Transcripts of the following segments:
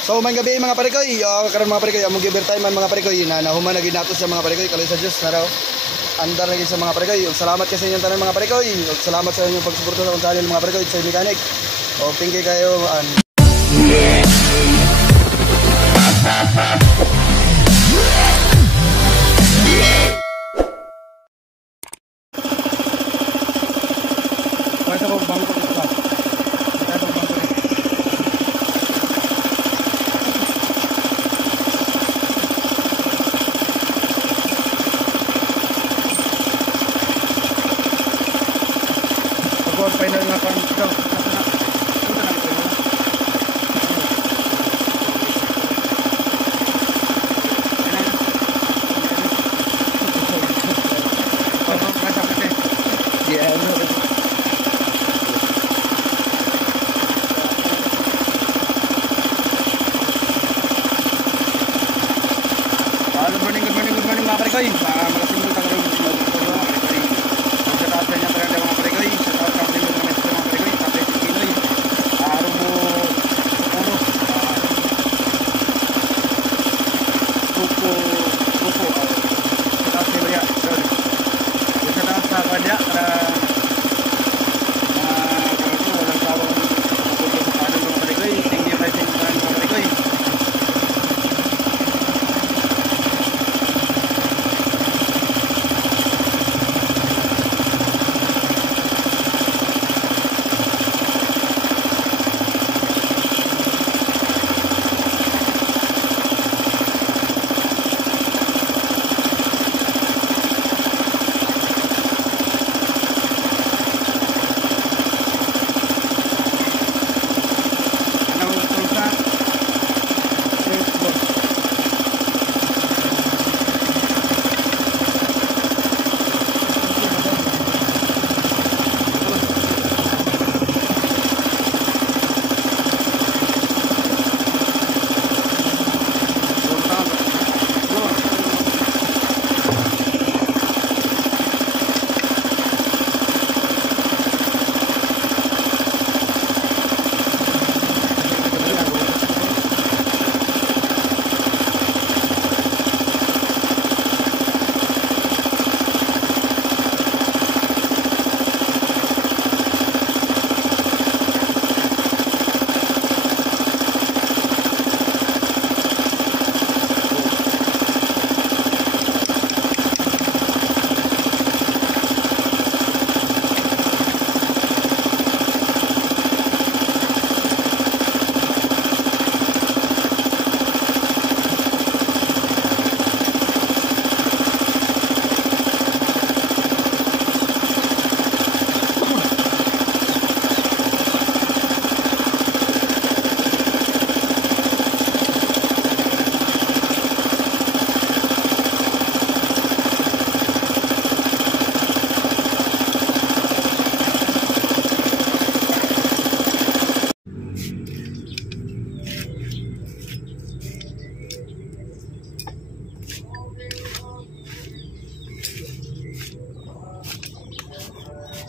So may gabi mga parikoy, karon mga parikoy, among giver time man mga parikoy na nahuman na ginatos sa mga parikoy kaloy sa Dios na raw. Andar lagi sa mga parikoy. Salamat kasi inyong tanan mga parikoy. Salamat sa inyong pagsuporta sa channel mga parikoy sa mechanic. O thank you kayo. Final nga pang ito. Good morning mga parikoy. Makasimbol tayo rin mga parikoy. Sa taas niya pa rin mga parikoy. Sa taas kami ng mga parikoy. Tatay si Pinoy. Rubo Puro. Pupo. Sa taas niya ba? Sa taas sa kanya. Walang tawang pupunta sa kanan mga parikoy. Tingin tayo sa kanan mga parikoy.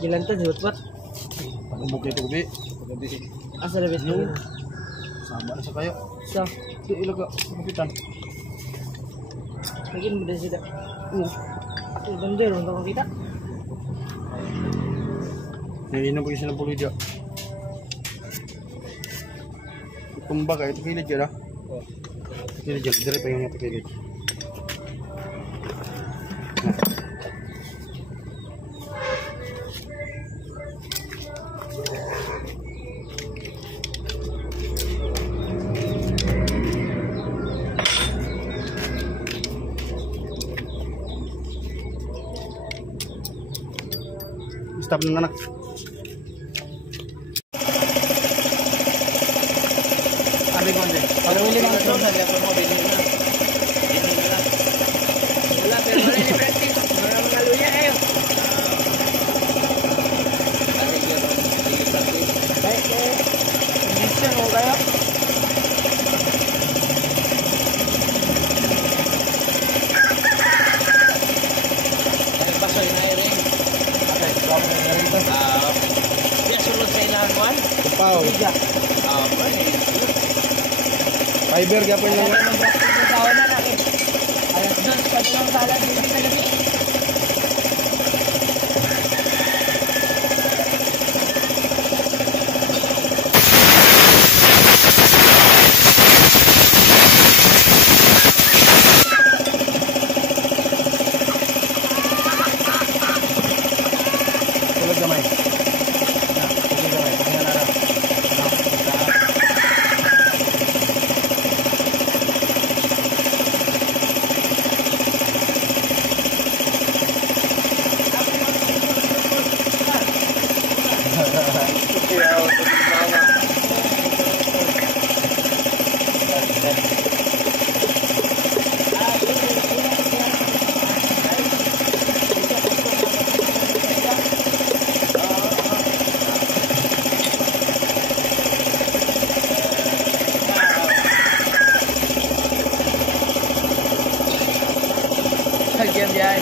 Jalan tuh buat Pagbuki ito gabi. asal lebih dulu. Sama na sa kayo. So, Ito ilog ka. Kapitan. mungkin udah sudah. Itu bener untuk kita. Naiinom ko ng pulo dyan. Kumbaga, ito kilid dyan ah. Kilid dyan, dire pa yung ito kilid. Stop ng anak. Ano yung konti? Kalau ini mang terus ada promo di sini. Wala pero wala ni practice. Mga ngalunya ayo. Baik, condition mo kayo. Pasoy na ring. Dia sulod sa ilang kuan. Tupaw. Pwede. Fiber gyapon lang. Ang practice sa tao na natin. Alas 2 pa din ang sala dito sa gabi. Tulog gamay. Tulog gamay. Tingnan na. Game yan.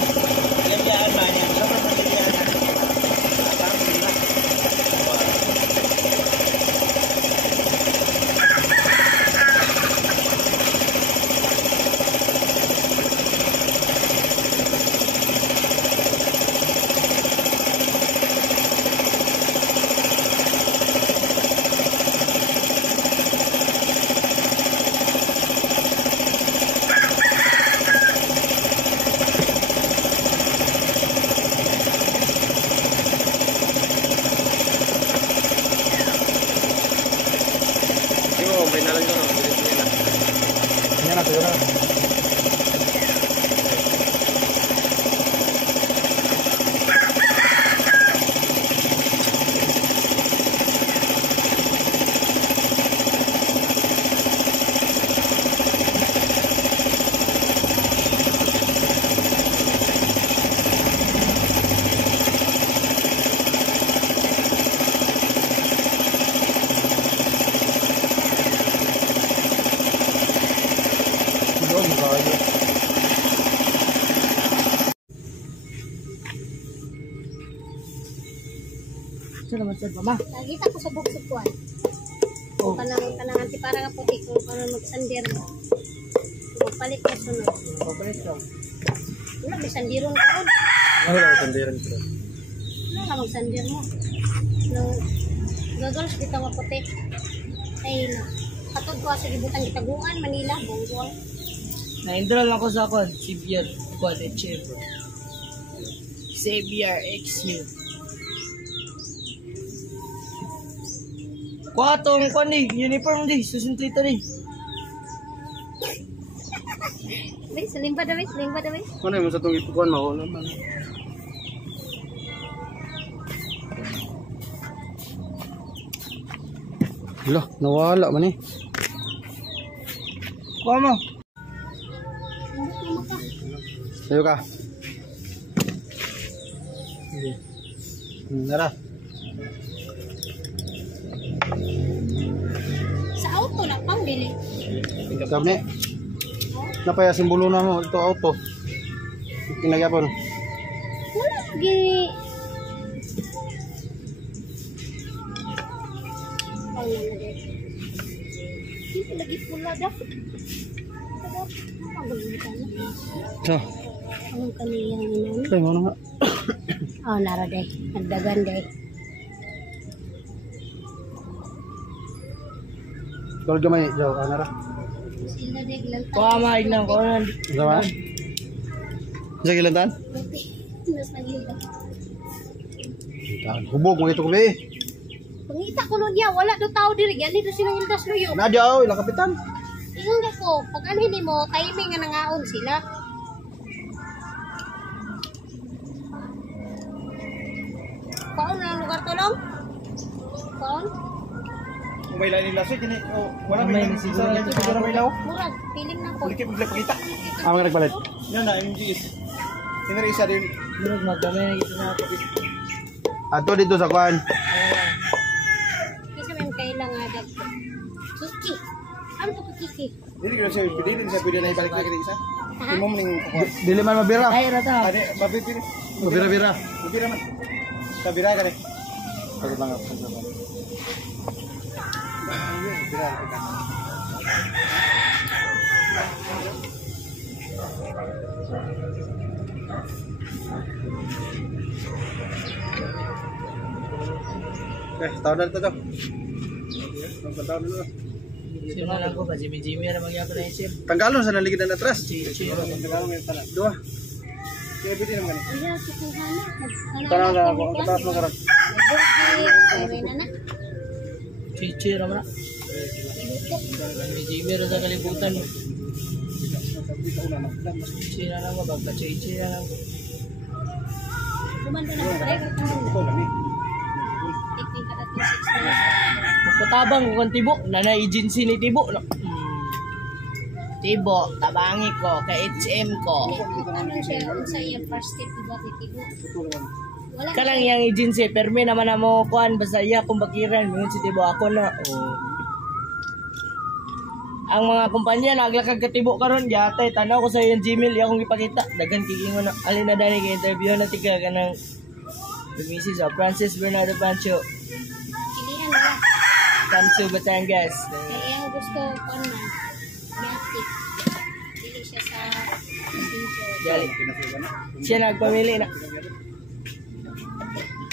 Tingnan na siguro. Yun, kaya. Sino naman sir, mama? Nakita ko sa buksukuan. Oh. Kanang anti para nga puti kung paano magsandir mo. Magpalit mo sunod. Papalit ka. Wala, may sandiron ka ron. Ano lang sandiran ko? Wala lang magsandir mo. No, gagalos kita nga puti. Ay na. Katod ko sa libutan Gitaguan, Manila, Bongbong. Na-enroll ako sa kod, Xavier College. Xavier XU. Kuatong kwan di, uniform di, susuntuito di. Wait, salimba daw, salimba daw. Ano yung sa itong ipukuan mo? Naman. Hala, nawala man eh. Kuha mo. Sayo ka. Nara. Sa auto na pang dili. Sabi napaya simbolo na mo ito auto. Kinagapon. Wala lagi. Pang na dili. Hindi lagi pula daw. Ang gagawin na. So, Anong kaniyang inan? tayo mo na nga. Oh, nara day. Nagdagan day. Tol gamay, jaw, nara. Sila day gilanta. Kuha maig lang, kuha na. Sama? Sa kilantan? Nas nagilda. Hubog mo ito ko be. Pangita ko nun niya, wala do tao diri. Yan dito silang ildas luyo. Nadya, ilang kapitan. Ingon ko, pag ano hindi mo, timing nga nangaon sila. Kaon na ang lugar to lang? Kaon? May lain nila so kini wala May siguro ito. wala may law. Murag, feeling na ko. Ulit kay pakita. Ah, mga nagpalit. Yan na MGS. Sino isa din. Murag magdamay na ito na ako. Ato dito sa kwan. Kasi may kailangan agad. Kiki. Ano to kiki? Dili ko siya pwede na ibalik kay isa. Ha? Imom ning dili man mabira. Ay, rata. Ade, mabibira. Mabira-bira. Mabira man. Sabira ka rin. Pagod lang ako. Bira. taon na ito to. Taon na. Sino lang ko ba? Jimmy na magyapon na isip. Tanggalon sa naligid na atras. Chichi. Tanggalon yung tanan. Dua. Kaya pwede naman ganito. Iya, kukuhana. Tanang na ako. Kataas mo karon. Ay, na. Chichi naman na. Jimmy na sa kalibutan. Chichi na lang ko. Bagka chichi na lang ko. Kumanda na ba? Ito lang eh. Tingting ka natin 6 minutes. Magpatabang kung tibo. Nanay agency ni tibo. No? Tibo, tabangi ko. Ka-HM ko. Ano siya? Sa iya first step, diba? Titigo. Wala Kalang yang agency. Permi naman na mo kuhan. Basta iya kung bakiran. Mingon si tibo ako na. Oh. Ang mga kumpanya naglakag katibo karon yatay tanaw ko sa iyang Gmail iya akong ipakita dagan kikingon na alin na dani kay interview na tiga kanang Mrs. Francis Bernardo Pancho Kilihan nila. Pancho Batangas. Kaya iyang gusto ko na. Yatik. Dili siya sa messenger. Gali. Siya nagpamili na.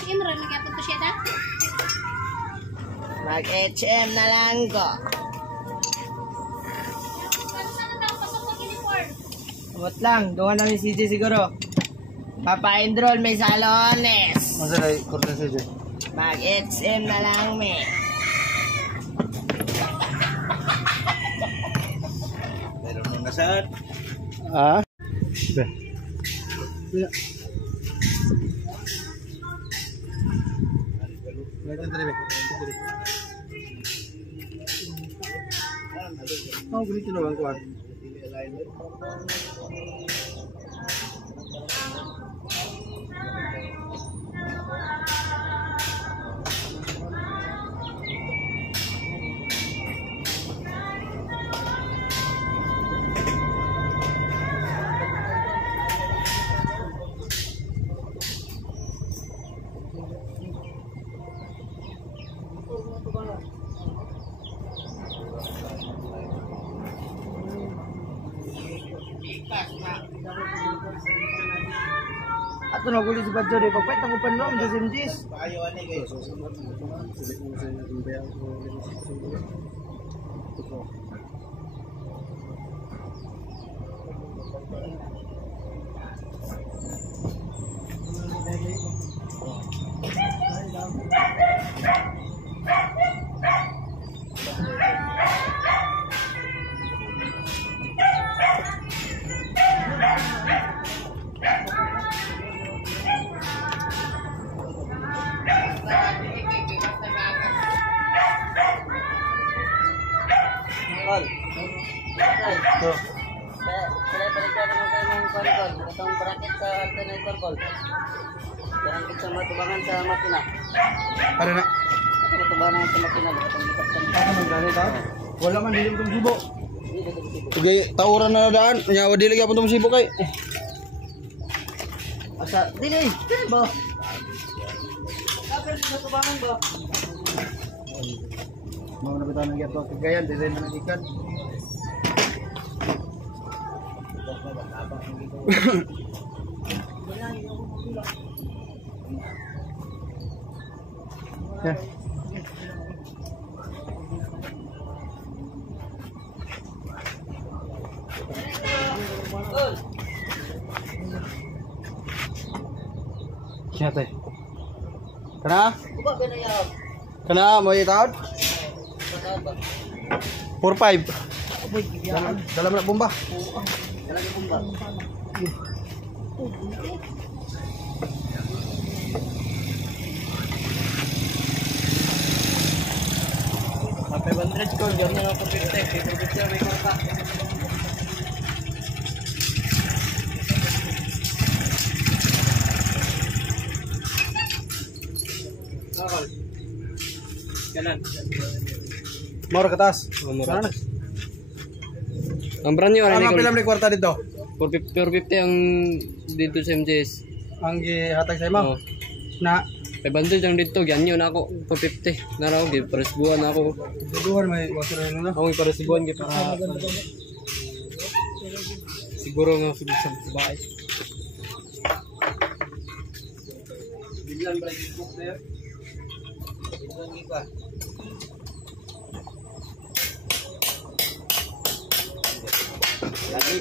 Sige mo rin, nagyapon ko siya da? Mag-HM na lang ko. Saan na ako pasok mag-uniform? Abot lang, doon namin CJ siguro. Papa-enroll may salones. Masa na kurta sa dyan. Mag-HM na lang me. Meron mo nasaan? Ah? Iya. Oh, ganito naman kuwan. Ato na guli si Badjo de pagpait ako panlom Josem Jis. Kol. Ito. Saya balikan naman kayo ng kol. Itong bracket sa alternator kol. Bracket sa matubangan sa makina. Ano na? Ito matubangan sa makina. Ano man gani ta? Wala man dili itong sibo. Okay, tawuran na daan. Nyawa dili gyapon itong sibo kay. Asa, dili ba? Kapag sa matubangan ba? Mau na bitaw ng gato kagayan design na ikan. Ya. Siya tay. Kana? Uba ba na yaw? Kana mo itaod? 4-5. Uy, gibiyan. Dalam na bomba. Talaga kung ba? Sampai 100 ko, diyan na ako pipte. Pipte may kwarta. Kanan. Moro ka taas. Sana. Ang brand new Ano ano ang pilam ni kwarta dito? 450 ang dito sa MJS. Ang gihatag sa imo. Oh. Na 500 ang dito, ganyan ako 450. Naraw gid pares buwan ako. duduhan may water na. Ako may pares buwan gid para siguro nga sa bahay. Bigyan break book there. Lagi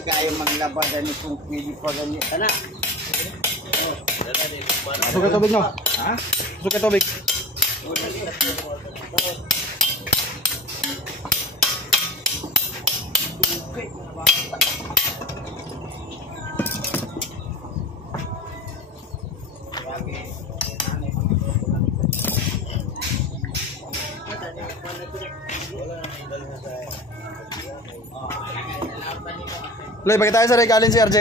kayo maglabadan ni kung pili pa ganyan. Tana. Suka tubig no? Ha? Suka tubig. Loy, bakit tayo sa regalin si RJ?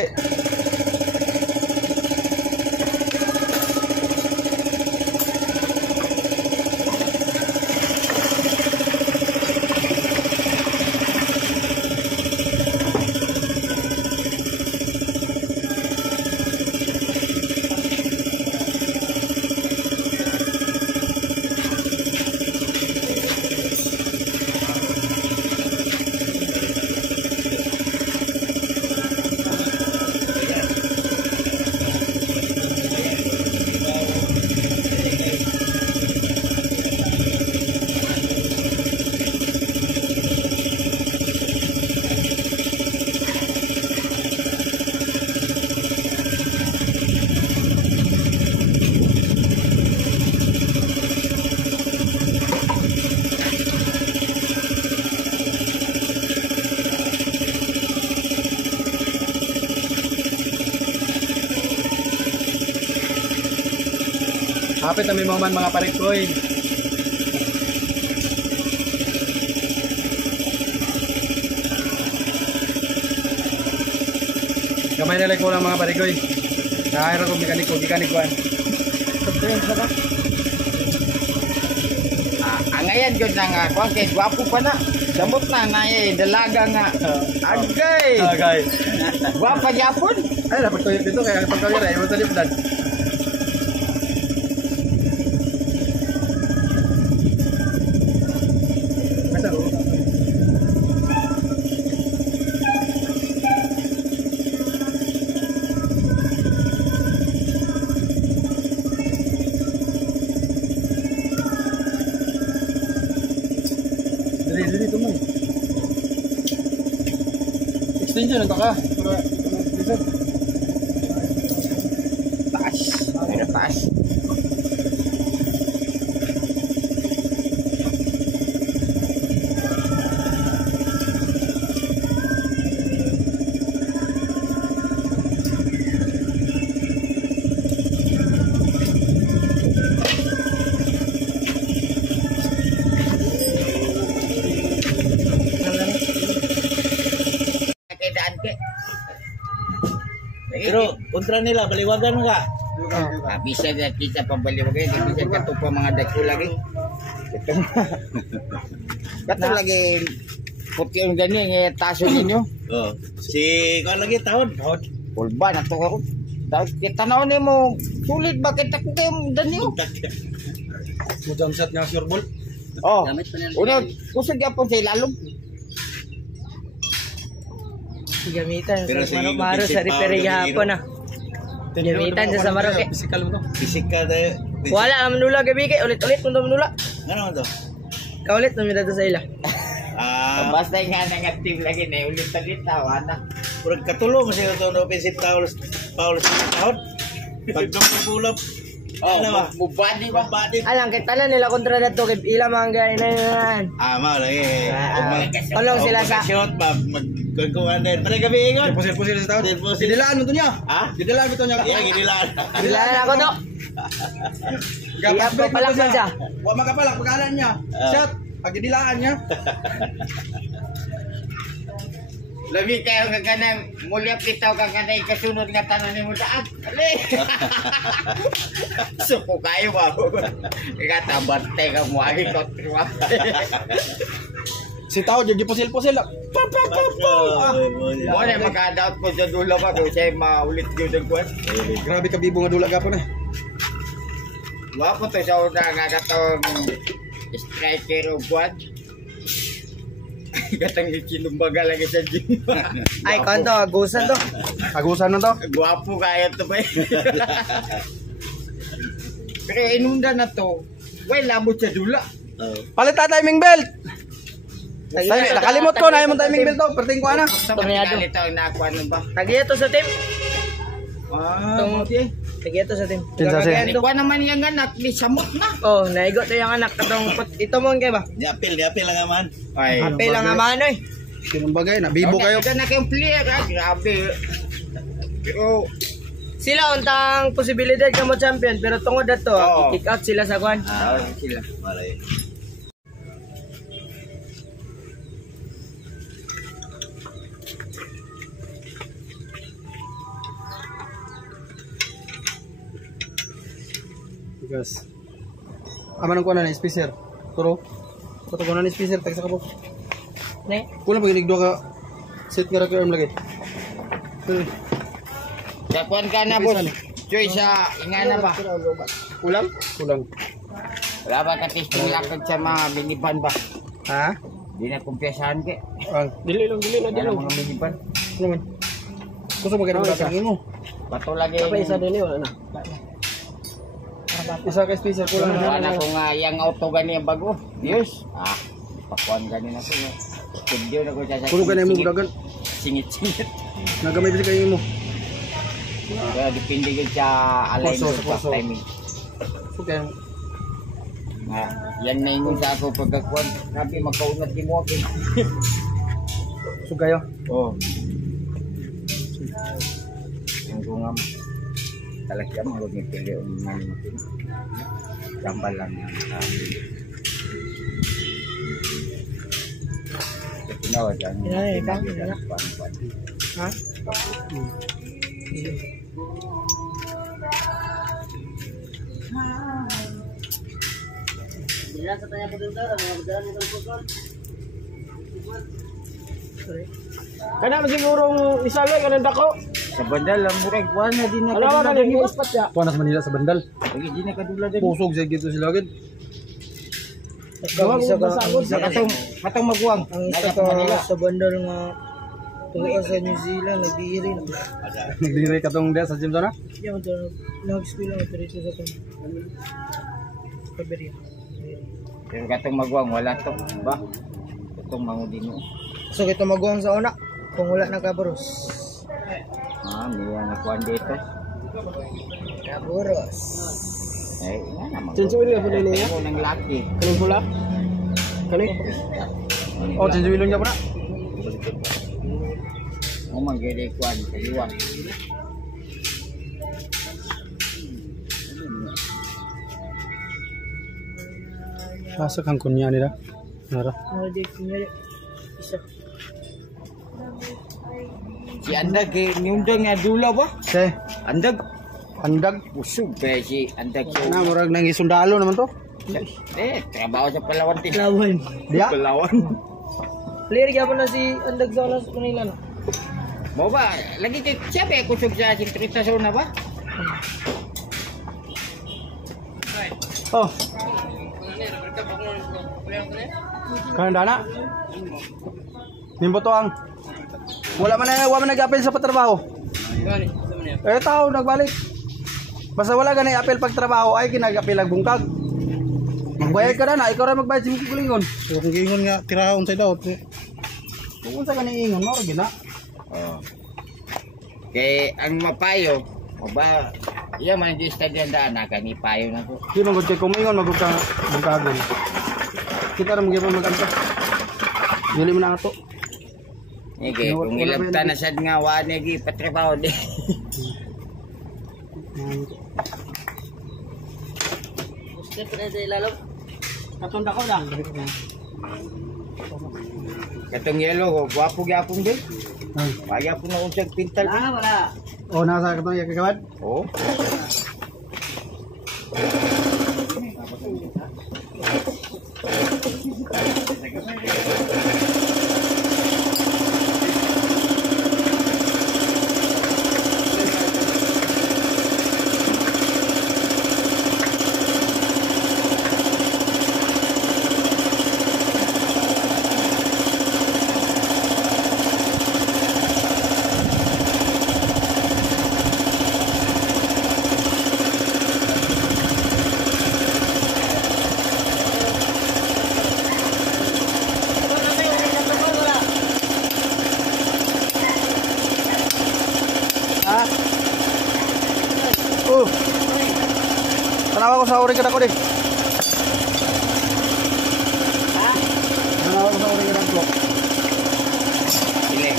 Hapit na may mga parikoy. Kamay na like ko lang mga parikoy. Nakahira ko gikanikuan. Ngayon yun na nga, kung kay gwapo pa na. Samot na nga dalaga nga. Agay! Agay. Gwapa yapon. Ay, dapat ko dito kaya pagkawira ay matalip dan. Dili ito mo. Extension ang taka. Para lisod. Taas. Pero taas. Pero kontra nila, baliwagan ka. Bisa na kita pambaliwagay, bisa ka pa mga dako lagi. Ito. Kato lagi puti yung ganyan, taso ninyo. Oh, si kau lagi tahun. Pulba na to ako. Dahil kita na mo, sulit bakit ako kayo danyo? Mo jump shot nga sure ball. Oh, una, kusog yapon sa ilalong. Gamitan Pero sa sige, Maro sa basic repair power gahapon na. Gamitan sa Maro kay. Physical mo to. Fisika tayo. Wala naman nula gabi kay ulit-ulit mo nula. Ano to? Kaulit na mi dito sa ila. Basta nga nga team lagi na ulit-ulit tawana. Purag katulong kasi ito no offensive foul sa tahun. Pag pulap. Ano ba? Bubadi ba? Body. Alang kay tanan nila kontra dato kay ila mga gani na yan. Mao lagi. Tulong sila sa shot ba magkukuan din. Pare gabi ingon. Pusil sa tao. Deposit. Didilaan mo to niya. Ha? Didilaan mo to niya. Iya gidilaan. Bilaan ako to. Iya pa palak man siya. Wa makapalak pagalan niya. Shot. Pag didilaan niya. Labi kayo nga kanang mulyap itaw ka kanang kasunod nga tanan nimo daan. Ali. Suko kayo ba? Ikatabante ka mo agi ko triwa. Si tao jadi pusil-pusil. Pa. Mo na makadaot ko sa dulo pa do say maulit gyud ang kwan. Grabe ka bibo nga dula gapon eh. Wa po to sa una nga katong striker o buwan. Gatang ikinumbaga lagi sa gym. Ay kanto agusan to. Agusan na to. Guwapo kaya to ba? Pero inunda na to. Way labot sa dula. Palit ta timing belt. Nakalimot ko na yung timing belt to. Perting ko ana. Tornado. Ito ang nakuha nun ba? Tagiya to sa team. Ah, okay. Tagiya to sa team. Kinsa siya? Ikuha naman yung anak, di samot na. Oh, naigo to yung anak katong ito mo kay ba? Diapil lang naman. Ay, Apel lang naman oy. Sinong bagay na bibo kayo. Ito na kayong player, grabe. Pero, Sila untang posibilidad ka mo champion pero tungod ato Oo. kick out sila sa kwan. sila. Malay. Guys. Aman ko na speaker. Turo. Kuto ko na speaker tag sa kabog. Ne? Kulang pag inigdo ka set nga ra kay arm lagi. Kakuan ka na, boss. Choy, sa ingana ba? Kulang? Kulang. Wala ba ka-testing lakad sa mga minivan ba? Ha? Di na kumpiyasahan ke. Ang Dili lang Wala mga minivan. naman. Gusto mo ganun ka mo. Bato lagi. din wala na. Isa ka speaker kulang Wala na. na kung yung auto gani ang bago. Yes. Pakuan gani na ko. Studio na ko sa Kulo ka na mo dagan. Singit-singit. Nagamay bili kayo mo. Kaya depende yun sa align Puso, sa puso. timing. So kaya Yan na ingon sa ako pagkakuan. Grabe, magkaunat din mo ako. so kayo. Oo. Ang gungam. Talagang mga huwag nipili o mga natin. Gambal lang yan. Tinawad yan. Ha? Kana sigurong isaloy kanang dako. Sa bandal lang murag kuan na din na Ano ba kanang giuspat ya? Kuha na sa Manila sa bandal. Lagi di na kadula din. Pusog sa gitu sila agad. Katong maguwang. Ang isa Nagat ka Manila. sa bandal nga tuwa sa New Zealand nagdiri na. Nagdire ka tong dia sa gym sana. Yan to nag-school lang dito sa kan. Kaberia. Pero katong maguwang wala to, ba? Katong mangudin mo. So kito maguwang sa una kung wala na kaburos. May nakuan dito. Kaburos. Nga naman. Chinsuili ako din niya. Ako ng laki. Kaning pula? Kani? Oh, sinjuilon niya po na. Ako manggili kuan, kaliwang. Asa kang kunya nila. Nara. Ano di kunya isa. Si Andag, niundang nga dula ba? Se, Andag, andag. usog ba si Andag? Na murag nang isundalo naman to. Trabaho sa Palawan din. Lawan. Dia. Palawan. Clear gyapon na si Andag sa oras Manila na. Mo ba? Lagi kay siya ba kusog sa sintrita sa una ba? Oh. Kanang dana. Nimbo to ang. Wala man nag-apel sa patrabaho. Eh tao nagbalik. Basta wala ganay apel pagtrabaho ay kinag-apel ang bungkag. Magbayad ka na, ikaw ra magbayad sa mga kulingon. So kung giingon nga tirahon sa daw. Kung sa ganay ingon mo gina. Oh. Kay ang mapayo, o ba, iya man di stadium daan na kani payo na ko. Di man gud kay kumingon magud ka bungkagon. Kita ra magyapon mag-anta. Dili man na ato. Kay kung ilabta na sad nga wa ni gi patrabaho di. Step na sa ilalo. Katong dako lang. Katong yelo, gwapo gyapon din. Kaya po na unsag pintal. Wala. Oh, nasa katong yakagawad. Oh. ko sa uri ka dako di. Tanawa ko sa uri ka dako. Pili.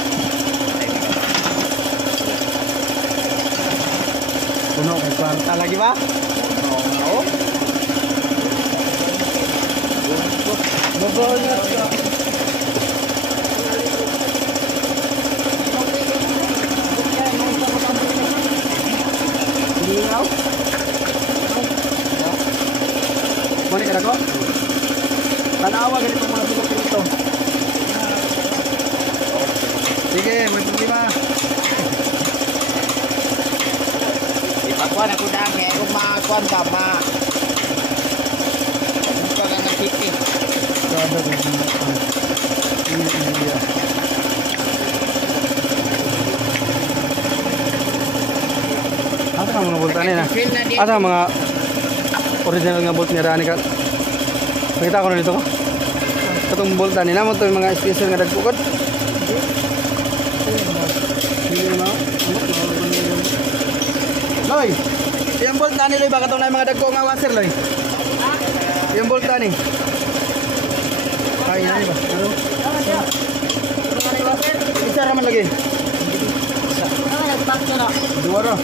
Puno kay kwarta lagi ba? Oo. Bobo niya. Ilaw. Mani ka dako? Tanawa ganito mga bulok dito. Sige, may problema. Ipakuan ako dami. Kung makakuan ka, Kung ka na nakiti. Sada ko ini. Asa ka mga bolt ani na? Feel na din. Asa ka mga original nga bolt ni Rani ka? Pakita ko na dito ko. Katong bolt ani na mo to yung mga special nga dagpukod. Loy, yung bolt na ni Loy, baka itong na yung mga dagko nga washer Loy. Yung bolt na ni. Ay, yan ba? Ano? Isa naman lagi. Dua ro.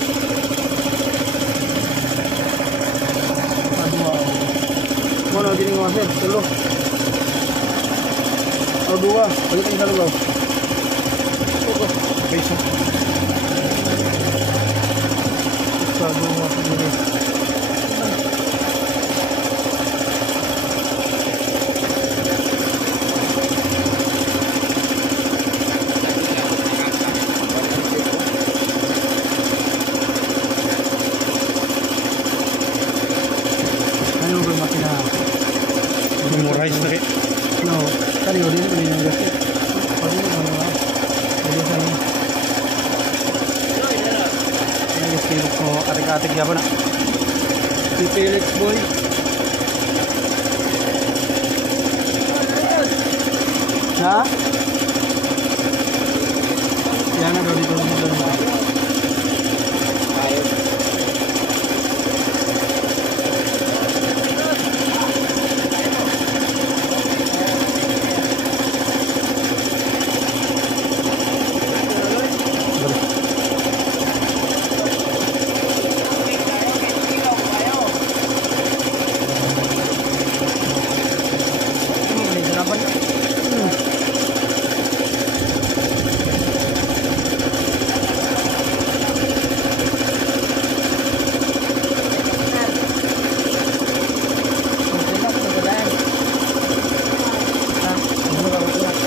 Mana gini washer? Tulo. Oh, dua. Balikin satu lo. Bisa. Dua ini. Ano ba makina? Memorize na rin? No. Kali ulit ko yung gasi. Pwede mo ano ba? Pwede sa niya. Ini skill ko atik-atik ya po na. Si Felix boy. Ha? Yan na daw dito mo doon.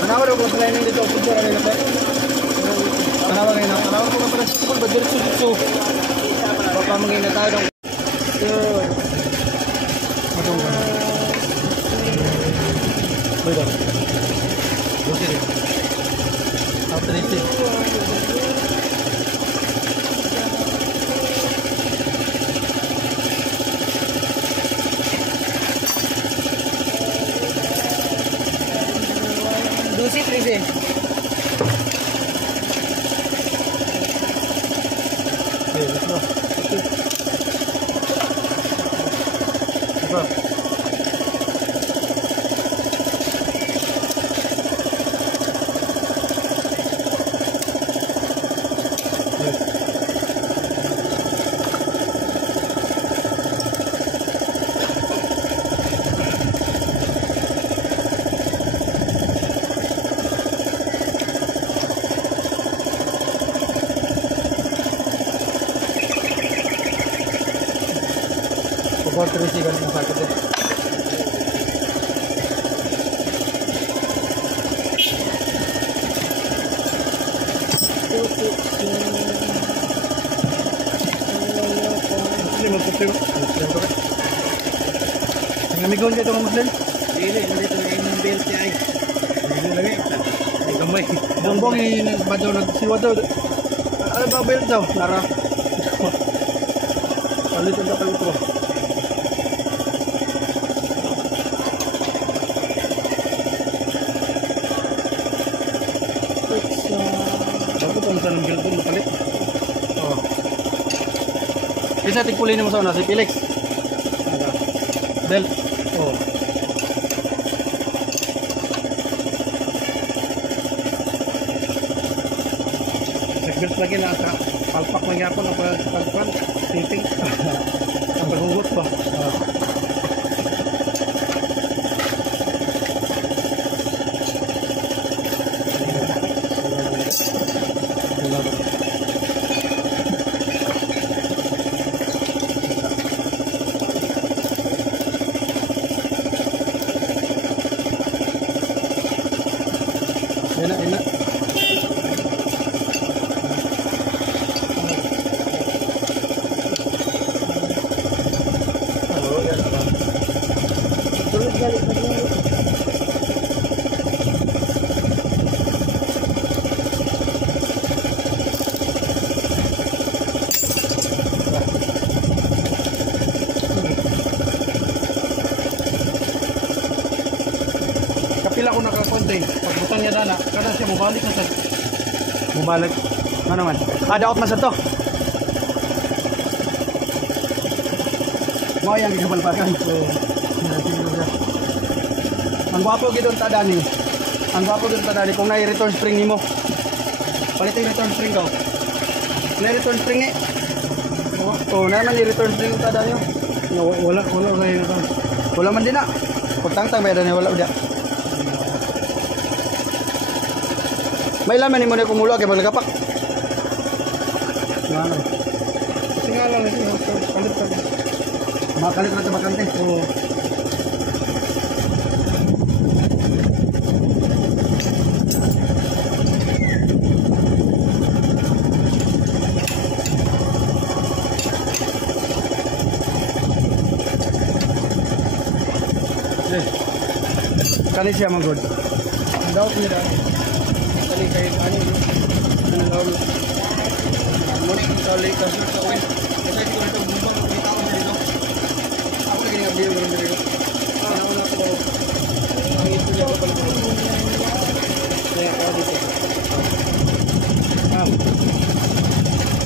Kenapa dong selain yang dito picture ada napa? Kenapa kayo na? Kenapa ko para sa school budget su. Baka mangina tayo dong. Yun. Matong ka. Boy dong. Oke deh. After this. Dusi 3 Buat terus sih kan sakit deh. Muslim Muslim. Namigon ka itong Muslim? Dili, hindi ito yung belt niya ay. Hindi lagi. Ay kamay. Bongbong yung badyaw nagsiwa daw. Ano ba belt daw? Nara. Palitan sa kayo ko. Ako itong sa belt doon napalit. Oh. Isa tigpulin mo sa una si Felix. Belt. Oh. Segbelt lagi na sa palpak lang yapon ang pagpan. Titing. Ang paghugot ba? Enak. Tulog galit na niya. Kapila ko nakakonte. Pagbutang niya dana, kada siya mubalik na sa Mubalik. Ano man? Daot man sa to. Mo yang gigapalpakan. Ang gwapo gidon ta dani. Ang gwapo gidon ta dani kung na return spring nimo. Palit yung return spring ko. Na return spring eh. Oh, na man return spring ta dani. wala kayo na. Wala man din na. Pagtangtang may dani wala udah. May laman ni mo na kumulo kay maglagapak. Ano? Tingala na siya. Kalit. Makalit na bakante. Oo. Kani siya manggod. Daw niya dahil. Kali kayo ano yun. Ano daw yun. Morning kali kasi sa oil. Kasi ko nito bumbang ni tao dito. Ako lagi nga biyo ng dito. Ano na ko. Ang ito niya ko pala. Kaya ako dito.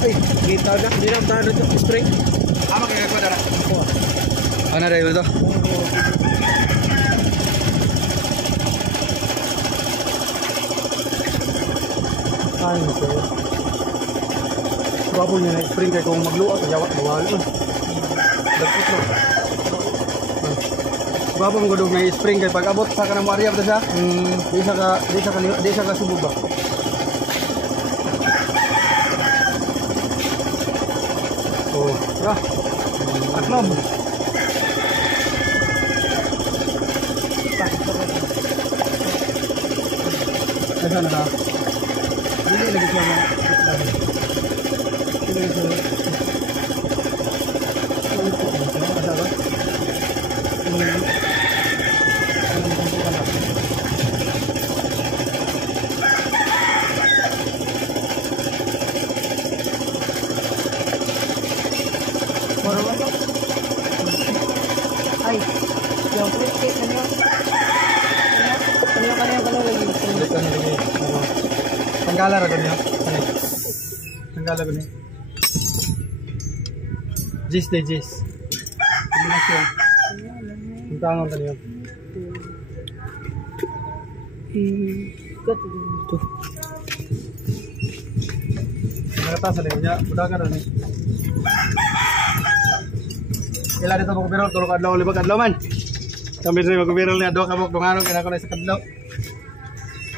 Ay, kita na. Hindi na tayo dito. Spring. Ama kaya ko dara. Ano rin ito? Ay, nako. Baboy niya na spring kaya kung magluot, yawat mawali. Dagkot na. Bapo mo gudog na spring kay pag abot sa kanang Maria ta siya. Di sa ka subog ba. Oh, ya. Aknom. Asa na ka? Dili lagi siya mo. Dili siya. Asa ba? Ay, yung fruitcake kanyo. Kanyo lagi. Tanggala ra kanyo. Tanggala ko ni. Jis. Kombinasyon. Ang tangon kanyo. Ito. Nagata sa linya, budagan na ni. Ila dito mo kubirol, tulog adlaw, libag adlaw man. Kami rin magkubirol niya, doon kabok, dunganong, kinako na sa kadlaw.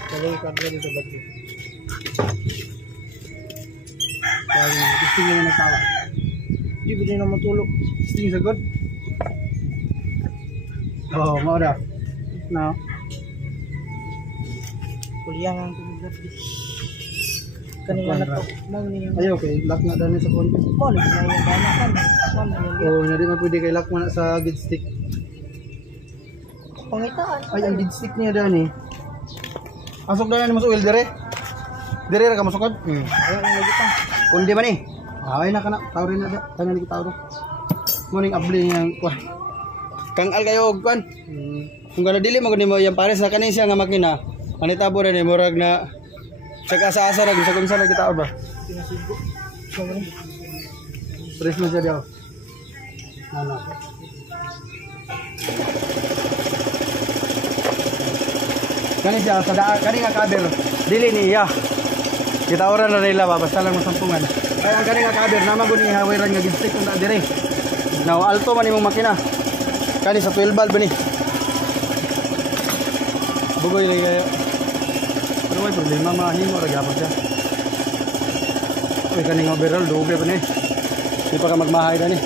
Kalau kadro dito bagyo. Kaya gusto niya na nagtawa. Di ba din na matulog? Sting sa good. Oh, mau dah. No. Kuliah ang tulog natin. Kanina na to. Mau niya. Ayo, okay. Lock na dani sa phone. Mo na yung banakan. Mo na yung Oh, nari man pwede kay lock mo na sa gid stick. pangitaan. Ay, ang gid stick niya dani. Asok na ni mas oil dire. Dire ra ka masukod. Ayaw ang lagi pa. Kundi man eh. Ay na kana, tawrin na da. Kana ni tawro. Morning abli yang kuan. Kang al kayo og kuan. Kung gano dili mo mo yang pares na kanin siya nga makina. Manitabo rin eh, murag na asa-asa ra sa kunsa na kita ba. Pinasigo. So, ano? Pares mo siya daw. Ano? Kani siya sa daan, kani nga kaber, dili niya. Kita oran na nila ba, basta lang masampungan. Kaya ang kani nga kaber, naman ko ni hawiran nga gibstick kung na dire. Now, alto man imong makina. Kani sa 12 valve ni. Bugoy na kayo. Pero may problema, mahimo, ragyapon siya. Uy, kani nga overall, dobe pa ni. Di pa ka magmahay na ni.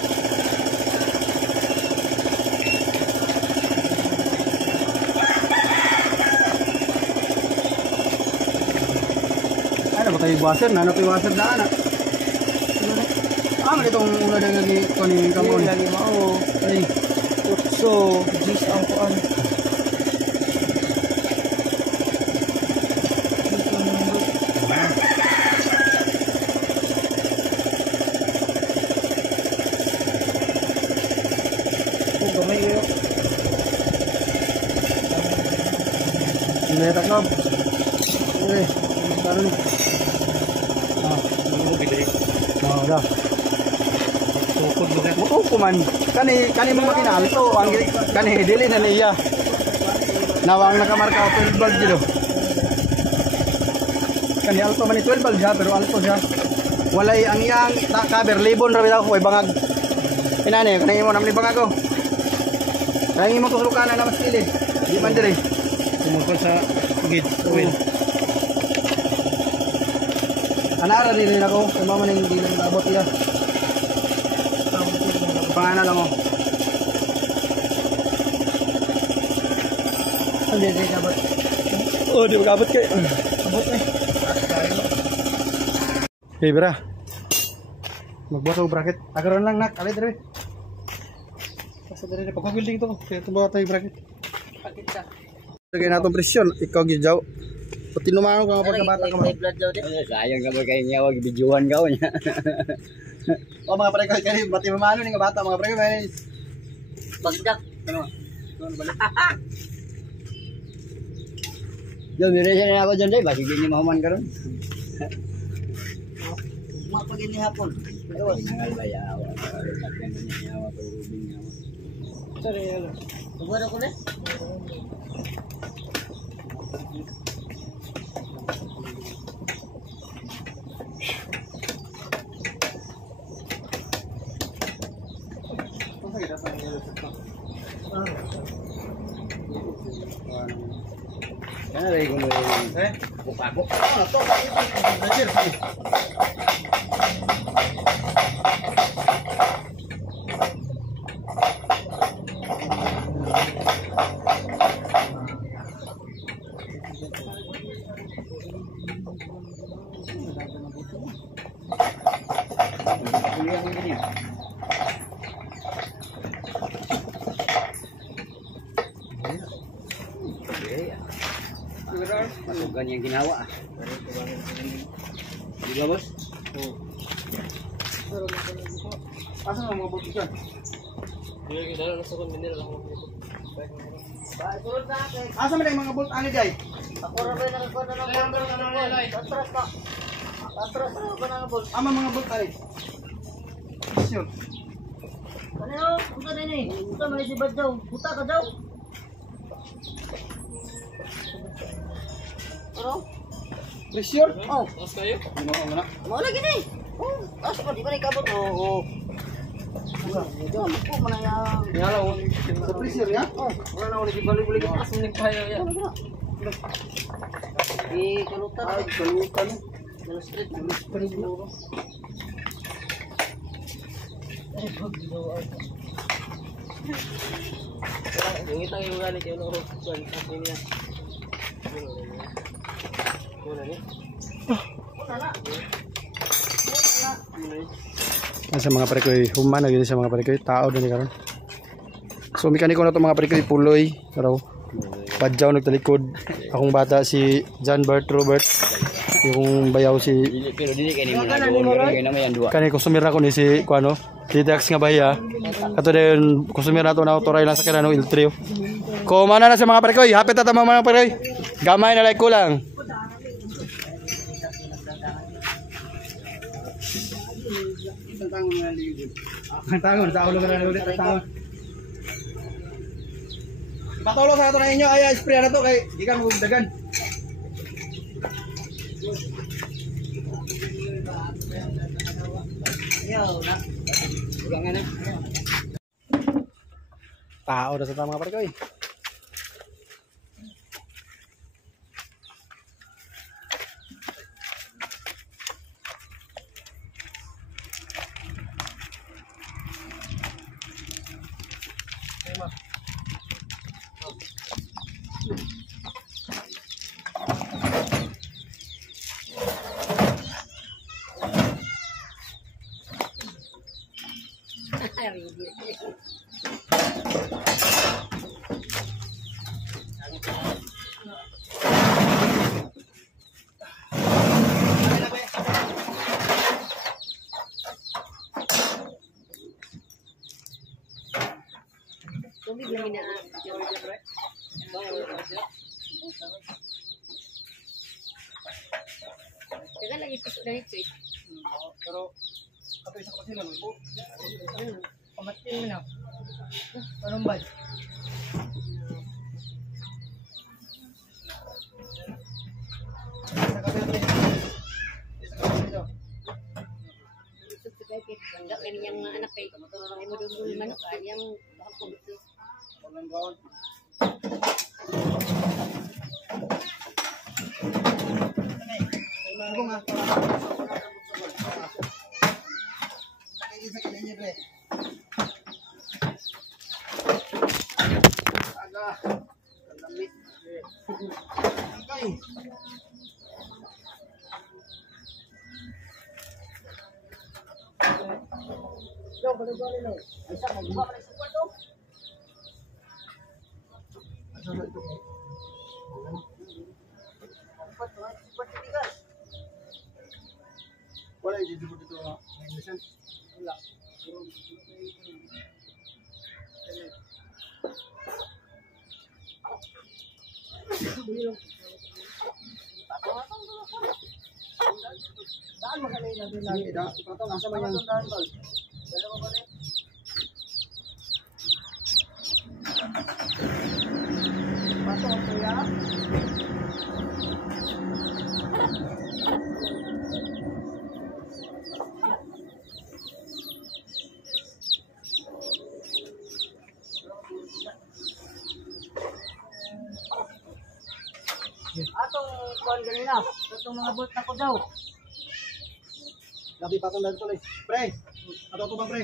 Patay washer na nato washer daan na. Man itong una din ni kuning kamo ni. Lagi mao. Ay, So, jis ang kuan. Gamay kayo. Hindi taklob. Okay, taro ni. Dah. Tukod mo kaya. Muto ko man. Kani mo makinalto ang kani dili na niya. Nawang nakamarka 12 valve dito. Kani alto man ni 12 valve siya pero alto siya. Walay ang iyang cover libon ra bitaw koy bangag. Inani kani mo namli bangag ko. Kani mo tuslukan na mas kilid. Di man dire. Kumukha sa gate oil. Anara din ako, kay mama nang hindi lang abot iya. Pangana lang mo. Hindi din dapat. Oh, di magabot kay. Abot na. Hey, bra. Magbuhat og bracket. Agaron lang nak, ali dire. Basta dire pag-welding to. Kaya tubaw tayo bracket. Pakit sa. Lagay natong presyon, ikaw gijaw. Pati lumangaw ka nga pagkabata ka mo. May blood daw din. Sayang ka ba kayo niya, wag videohan ka niya. O mga pre kay pati mamano ni nga bata mga pre kay. Bagdak. Ano? Ano balik? Yo, mire na ako diyan dai, basi gini mahuman karon. Mapagin ni hapon. Nangal bayawa. Takyan niya yawa pag-ubing yawa. Sorry, ano. Tugod ko na. Kana ray ko mo buka-buka. Masugan yang ginawa. Di ba, boss? Asa na mga bolt dyan? Asa man yung mga bolt ani day? Ako ra ba nakakuha na ng bolt? Atras pa. Atras na ako ng bolt. Ama mga bolt ani. Presyon. Ano? Ang ganun eh. Ito may sibad daw. Buta ka daw. Ano? Presyon? Oh. Ano? Mau lagi nih. Oh, as pa di ba ikabot? Oo. Ito, ako man yang. Yalaw. Sa presyon ya? Oh, wala na ulit balik-balik as ni payo ya. Di kalutan. Ay, kalutan. Dalam street. Ay, pag dito. Yung itang yung galing kayo ng road kuan sa niya. Wala ni. Wala. Sa mga parekoy, human na gini sa mga parekoy, tao din karon. So mekaniko na to mga parekoy, puloy, raw. Padjaw nagtalikod. Akong bata si John Bert Robert. Yung bayaw si Pero dili kay ni mo kay na may duwa. kani kusumir ako ni si kuano, si Dax nga baya. Kato din kusumir nato na autoray lang sa kanano iltrio. Ko mana na sa mga parekoy, hapit ta mga parekoy. Gamay na like ko lang. Ang tangon sa ulo ka na ulit ang tangon. Patulong sa ato na inyo ay spray na to kay gikan mo dagan. Tao na sa mga parikoy. Tubig lang ina. Teka lagi piso na ito eh. Pero kato isa kasi lang po. Pamatin mo na. Parang bad. Isa kasi ito. Isa kasi ito. Subscribe kay bangga kay yang anak kay ay mo dulu manok yang bakal ko betul. Walang gawon. Ako nga. Isa ka niya pre. Aga. Lamit. Okay. Wala dito dito. Wala. Daan mo kanina doon lang. Ito nasa man yan. Pasok ko ya. Atong kuan ganina. Atong mga bolt na ko daw. Labi patong dito tuloy. Pre. Ato to bang pre?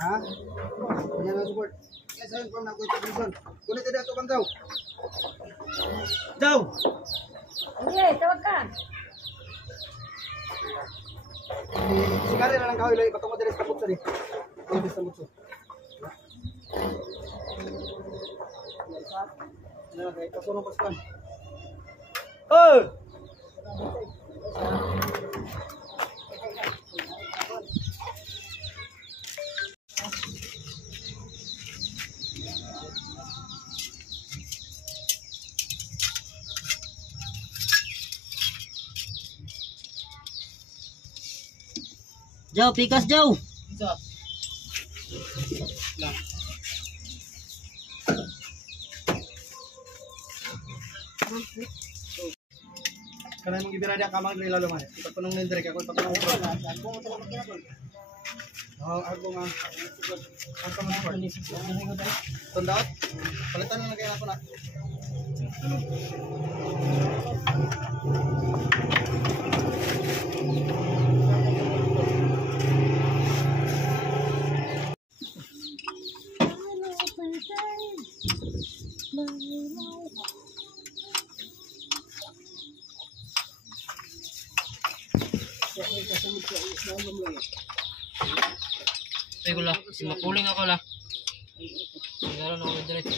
Ha? Yan ang support. Yes, ayun from na ko ito. Kulit ito ato bang daw. Daw. Hindi, tawag ka. Sigari na lang kawin loy patong mo dire sa putso di. Ano sa putso? Na kay kasunong paspan. Oh! Jauh, pikas jauh. Kana mong ibirada ka mag lalo man. Ipatunong nindre ka ko patunong ko. Oh, ako nga. Ang kaman support. Tandaan. Palitan na lang kaya ako na. Ay ko lang, mapuling ako lang. Meron ako direct.